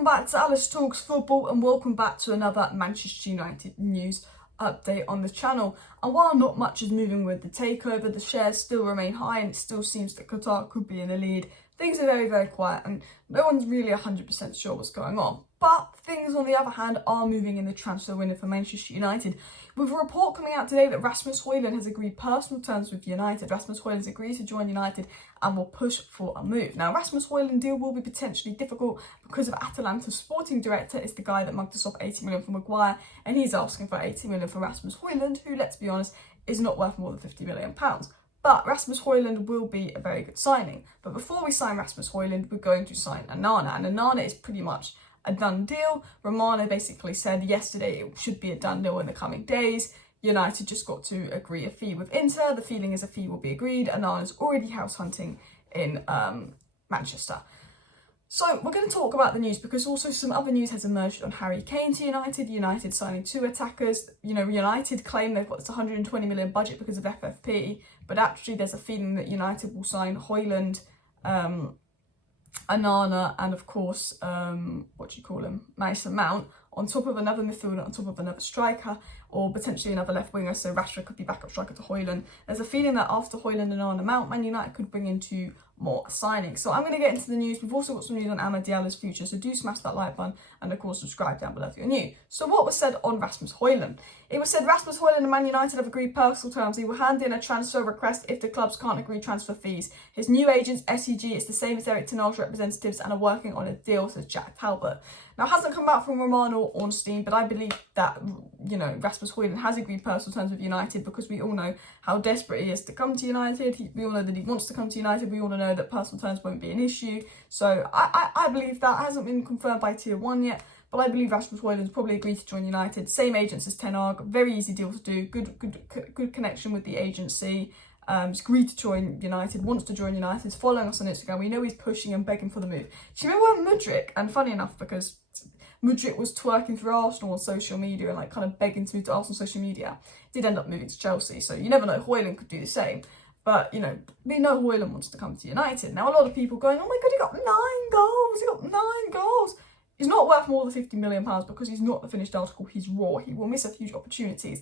Welcome back to Alice Talks Football and welcome back to another Manchester United news update on the channel. And while not much is moving with the takeover, the shares still remain high and it still seems that Qatar could be in the lead. Things are very, very quiet and no one's really 100% sure what's going on. But things, on the other hand, are moving in the transfer window for Manchester United. With a report coming out today that Rasmus Hojlund has agreed personal terms with United. Rasmus Hojlund has agreed to join United and will push for a move. Now, Rasmus Hojlund deal will be potentially difficult because of Atalanta's sporting director is the guy that mugged us off 80 million for Maguire, and he's asking for 80 million for Rasmus Hojlund, who, let's be honest, is not worth more than £50 million. But Rasmus Hojlund will be a very good signing. But before we sign Rasmus Hojlund, we're going to sign Onana. And Onana is pretty much a done deal. Romano basically said yesterday it should be a done deal in the coming days. United just got to agree a fee with Inter. The feeling is a fee will be agreed. Onana's already house hunting in Manchester. So we're going to talk about the news because also some other news has emerged on Harry Kane to United. United signing 2 attackers. You know, United claim they've got this 120 million budget because of FFP, but actually there's a feeling that United will sign Hojlund, Onana, and of course, Mason Mount, on top of another midfielder, on top of another striker, or potentially another left winger, so Rashford could be backup striker to Hojlund. There's a feeling that after Hojlund and Onana Mount, Man United could bring in 2 more signings. So I'm going to get into the news. We've also got some news on Diallo's future, so do smash that like button and of course subscribe down below if you're new. So what was said on Rasmus Hojlund? It was said Rasmus Hojlund and Man United have agreed personal terms. He will hand in a transfer request if the clubs can't agree transfer fees. His new agents, SEG, is the same as Eric Ten Hag's representatives and are working on a deal, says Jack Talbot. Now, it hasn't come out from Romano or Ornstein, but I believe that, you know, Rasmus Hojlund has agreed personal terms with United because we all know how desperate he is to come to United. We all know that he wants to come to United. We all know that personal terms won't be an issue. So I believe that. Hasn't been confirmed by Tier 1 yet, but I believe Rasmus Hojlund's probably agreed to join United. Same agents as Ten Hag. Very easy deal to do. Good connection with the agency. He's agreed to join United, wants to join United, he's following us on Instagram. We know he's pushing and begging for the move. Do you remember when Mudryk, and funny enough, because Mudryk was twerking through Arsenal on social media and like kind of begging to move to Arsenal social media, did end up moving to Chelsea. So you never know, Hojlund could do the same. But, you know, we know Hojlund wants to come to United. Now, a lot of people going, oh my God, he got 9 goals, he got 9 goals. He's not worth more than £50 million because he's not the finished article, he's raw. He will miss a huge opportunities.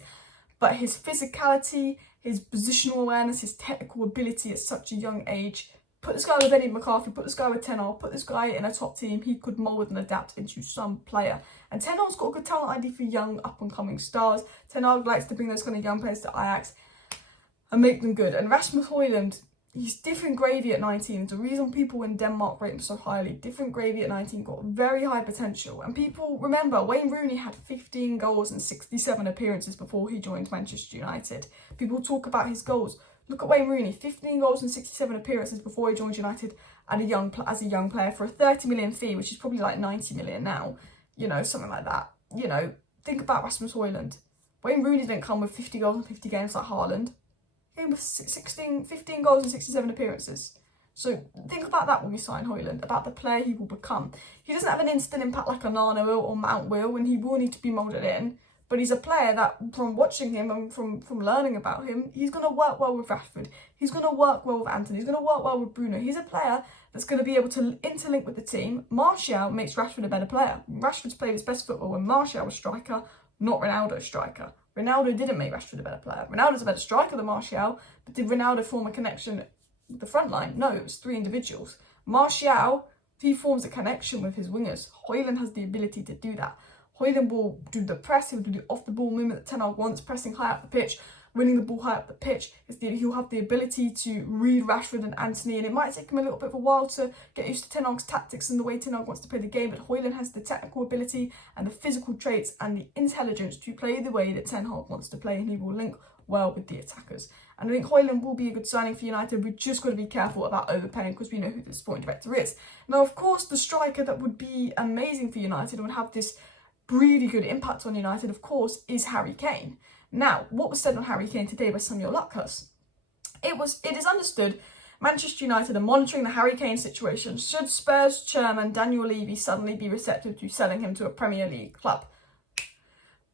But his physicality, his positional awareness, his technical ability at such a young age, put this guy with Eddie McCarthy, put this guy with Ten Hag, put this guy in a top team, he could mould and adapt into some player. And Ten Hag's got a good talent ID for young up-and-coming stars. Ten Hag likes to bring those kind of young players to Ajax and make them good. And Rasmus Hojlund, he's different gravy at 19. It's the reason people in Denmark rate him so highly. Different gravy at 19, got very high potential. And people remember, Wayne Rooney had 15 goals and 67 appearances before he joined Manchester United. People talk about his goals. Look at Wayne Rooney, 15 goals and 67 appearances before he joined United as a young player for a 30 million fee, which is probably like 90 million now. You know, something like that. You know, think about Rasmus Hojlund. Wayne Rooney didn't come with 50 goals and 50 games like Haaland. With 15 goals and 67 appearances. So think about that when we sign Hojlund, about the player he will become. He doesn't have an instant impact like Onana will or Mount will, and he will need to be moulded in. But he's a player that, from watching him and from learning about him, he's going to work well with Rashford. He's going to work well with Anthony. He's going to work well with Bruno. He's a player that's going to be able to interlink with the team. Martial makes Rashford a better player. Rashford's played his best football when Martial was striker, not Ronaldo striker. Ronaldo didn't make Rashford a better player. Ronaldo's a better striker than Martial, but did Ronaldo form a connection with the front line? No, it was 3 individuals. Martial, he forms a connection with his wingers. Hojlund has the ability to do that. Hojlund will do the press, he'll do the off-the-ball movement that Ten Hag wants, pressing high up the pitch, winning the ball high up the pitch. He'll have the ability to read Rashford and Anthony, and it might take him a little bit of a while to get used to Ten Hag's tactics and the way Ten Hag wants to play the game, but Hojlund has the technical ability and the physical traits and the intelligence to play the way that Ten Hag wants to play, and he will link well with the attackers. And I think Hojlund will be a good signing for United. We've just got to be careful about overpaying because we know who the sporting director is. Now, of course, the striker that would be amazing for United and would have this really good impact on United, of course, is Harry Kane. Now, what was said on Harry Kane today by Samuel Luckhurst? It is understood Manchester United are monitoring the Harry Kane situation should Spurs chairman Daniel Levy suddenly be receptive to selling him to a Premier League club.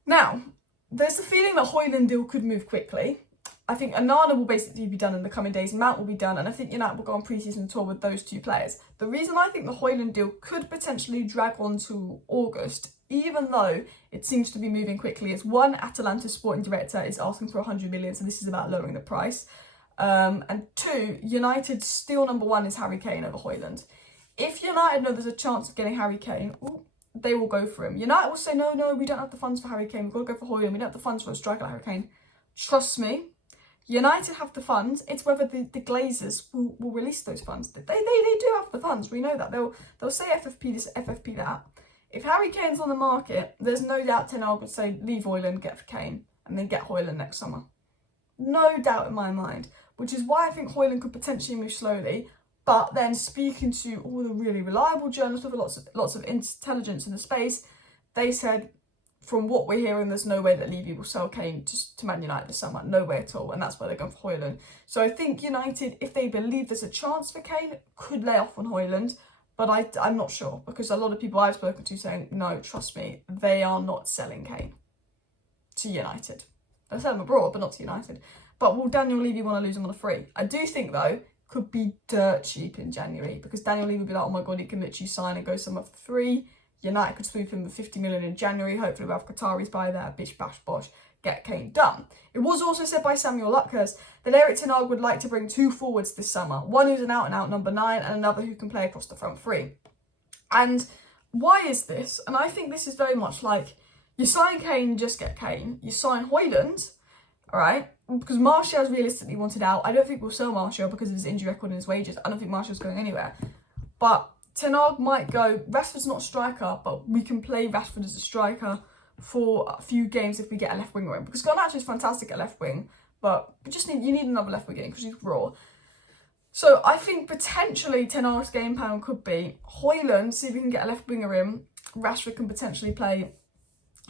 Now, there's the feeling that Hojlund deal could move quickly. I think Onana will basically be done in the coming days. Mount will be done, and I think United will go on pre-season tour with those two players. The reason I think the Højlund deal could potentially drag on to August, even though it seems to be moving quickly, is one, Atalanta sporting director is asking for 100 million, so this is about lowering the price. And two, United's still number one is Harry Kane over Højlund. If United know there's a chance of getting Harry Kane, they will go for him. United will say, no, we don't have the funds for Harry Kane. We've got to go for Højlund. We don't have the funds for a striker like Harry Kane. Trust me, United have the funds. It's whether the Glazers will release those funds. They do have the funds. We know that. They'll say FFP this, FFP that. If Harry Kane's on the market, there's no doubt Ten Hag would say leave Højlund, get for Kane, and then get Højlund next summer. No doubt in my mind. Which is why I think Højlund could potentially move slowly. But then speaking to all the really reliable journalists with lots of intelligence in the space, they said, from what we're hearing, there's no way that Levy will sell Kane to Man United this summer. No way at all. And that's why they're going for Højlund. So I think United, if they believe there's a chance for Kane, could lay off on Højlund. But I'm not sure, because a lot of people I've spoken to saying, no, trust me, they are not selling Kane to United. They'll sell him abroad, but not to United. But will Daniel Levy want to lose him on a free? I do think, though, could be dirt cheap in January, because Daniel Levy would be like, oh my God, he can literally sign and go somewhere for free. United could swoop him with 50 million in January. Hopefully we'll have Qataris by there. Bish, bash, bosh. Get Kane done. It was also said by Samuel Luckhurst that Erik ten Hag would like to bring two forwards this summer. One who's an out-and-out number 9 and another who can play across the front three. And why is this? And I think this is very much like, you sign Kane, just get Kane. You sign Højlund, all right? Because Martial's realistically wanted out. I don't think we'll sell Martial because of his injury record and his wages. I don't think Martial's going anywhere. But Ten Hag might go, Rashford's not a striker, but we can play Rashford as a striker for a few games if we get a left winger in. Because Garnacho is fantastic at left wing, but you need another left wing in because he's raw. So I think potentially Ten Hag's game plan could be Højlund, see if we can get a left winger in. Rashford can potentially play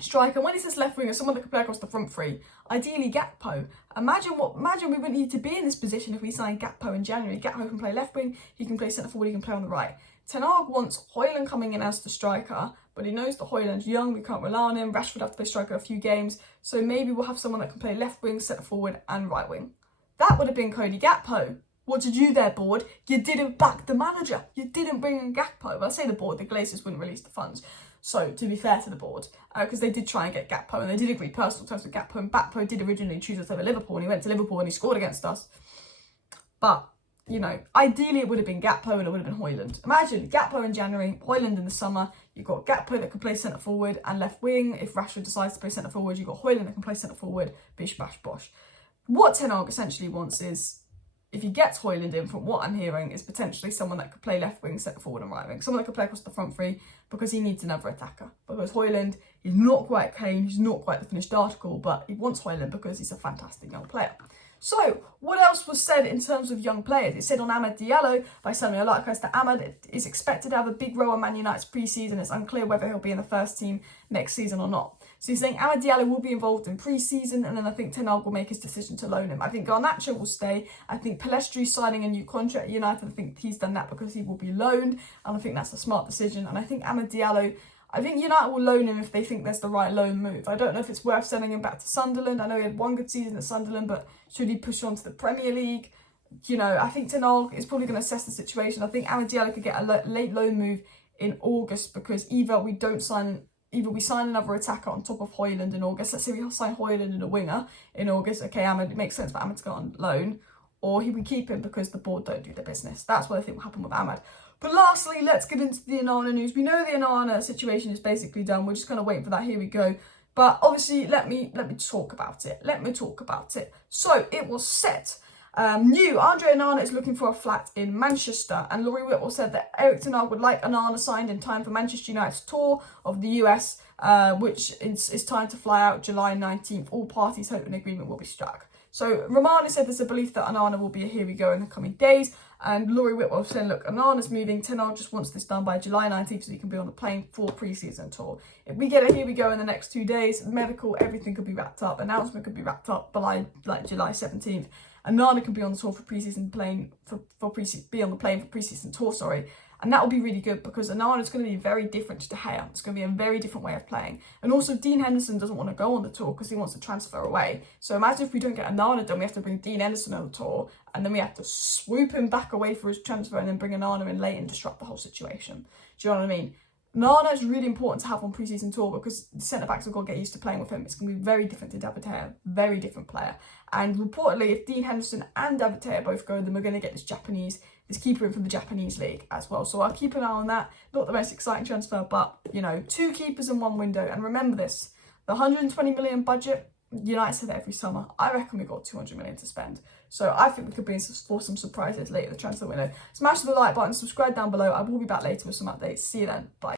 striker. When he says left winger, someone that can play across the front three. Ideally Gakpo. Imagine we wouldn't need to be in this position if we signed Gakpo in January. Gakpo can play left wing, he can play centre forward, he can play on the right. Ten Hag wants Højlund coming in as the striker, but he knows that Højlund's young, we can't rely on him. Rashford have to play striker a few games, so maybe we'll have someone that can play left wing, centre forward and right wing. That would have been Cody Gakpo. What did you there, board? You didn't back the manager. You didn't bring in Gakpo. Well, I say the board, the Glazers wouldn't release the funds. So, to be fair to the board, because they did try and get Gakpo, and they did agree personal terms with Gakpo, and Gakpo did originally choose us over Liverpool, and he went to Liverpool and he scored against us. But, you know, ideally it would have been Gakpo and it would have been Højlund. Imagine Gakpo in January, Højlund in the summer. You've got Gakpo that can play centre forward and left wing. If Rashford decides to play centre forward, you've got Højlund that can play centre forward. Bish, bash, bosh. What Ten Hag essentially wants is, if he gets Højlund in, from what I'm hearing, is potentially someone that could play left wing, centre forward and right wing. Someone that could play across the front three, because he needs another attacker. Because Højlund, he's not quite Kane, he's not quite the finished article, but he wants Højlund because he's a fantastic young player. So, what else was said in terms of young players? It said on Amad Diallo by Samuel Luckhurst that Amad is expected to have a big role in Man United's pre-season. It's unclear whether he'll be in the first team next season or not. So he's saying Amad Diallo will be involved in pre-season, and then I think Ten Hag will make his decision to loan him. I think Garnacho will stay. I think Pellistri signing a new contract at United, I think he's done that because he will be loaned, and I think that's a smart decision. And I think Amad Diallo, I think United will loan him if they think there's the right loan move. I don't know if it's worth sending him back to Sunderland. I know he had one good season at Sunderland, but should he push on to the Premier League? You know, I think Ten Hag is probably going to assess the situation. I think Amad Diallo could get a late loan move in August, because either we sign another attacker on top of Højlund in August. Let's say we sign Højlund and a winger in August. Okay, Amad, it makes sense for Amad to go on loan. Or we keep him because the board don't do their business. That's what I think will happen with Amad. But lastly, let's get into the Onana news. We know the Onana situation is basically done. We're just kind of waiting for that. Here we go. But obviously, let me talk about it. So it was set. New Andre Onana is looking for a flat in Manchester, and Laurie Whitwell said that Erik ten Hag would like Onana signed in time for Manchester United's tour of the US, which is time to fly out July 19th. All parties hope an agreement will be struck. So Romano said there's a belief that Onana will be a here we go in the coming days, and Laurie Whitwell said, look, Onana's moving. Ten Hag just wants this done by July 19th so he can be on the plane for pre-season tour. If we get a here we go in the next 2 days, medical, everything could be wrapped up, announcement could be wrapped up by like July 17th. Onana can be on the tour for pre-season plane be on the plane for pre-season tour, And that will be really good because Onana is going to be very different to De Gea. It's going to be a very different way of playing. And also Dean Henderson doesn't want to go on the tour because he wants to transfer away. So imagine if we don't get Onana done, we have to bring Dean Henderson on the tour and then we have to swoop him back away for his transfer and then bring Onana in late and disrupt the whole situation. Do you know what I mean? Onana is really important to have on pre-season tour because the centre-backs have got to get used to playing with him. It's going to be very different to David De Gea, very different player. And reportedly, if Dean Henderson and David De Gea both go, then we're going to get this keeper in from the Japanese league as well. So I'll keep an eye on that. Not the most exciting transfer, but, you know, 2 keepers in 1 window. And remember this, the 120 million budget, United said every summer. I reckon we've got 200 million to spend. So I think we could be in for some surprises later in the transfer window. Smash the like button, subscribe down below. I will be back later with some updates. See you then. Bye.